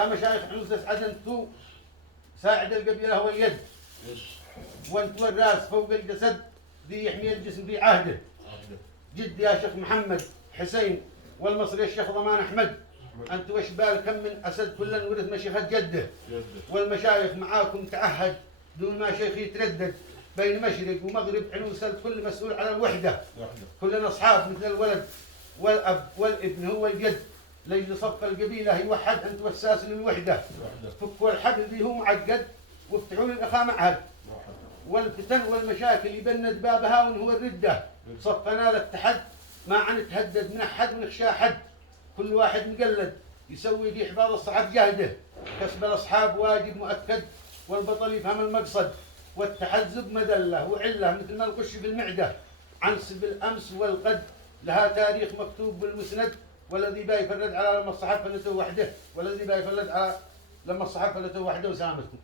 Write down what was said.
يا مشايخ عزة عدن انتو ساعد القبيلة هو اليد وانتو الراس فوق الجسد ذي يحمي الجسم في عهده. جد يا شيخ محمد حسين والمصري الشيخ ضمان أحمد، أنتو أشبال كم من أسد كل ورث مشيخة جده، والمشايخ معاكم تعهد دون ما شيخ يتردد، بين مشرق ومغرب عنوس الكل مسؤول على الوحدة، كلنا أصحاب مثل الولد والأب والابن هو الجد، لجل صف القبيلة يوحد أنتو أساس للوحدة، فكوا الحبل ذي هو معقد وافتحوا للأخاء معهد، والفتن والمشاكل يبند بابها وهو الردة، صفنا للتحد ما عن نتهدد من أحد ونخشى حد، كل واحد مقلد يسوي في حفاظ الصحة جهده، كسب الأصحاب واجب مؤكد والبطل يفهم المقصد، والتحزب مذلة وعلة مثل ما القش في المعدة، عنس بالأمس والقد لها تاريخ مكتوب بالمسند، والذي با يفرد على لما الصحاب فلته وحده، والذي با يفرد على لما الصحاب فلته وحده وسامتكم.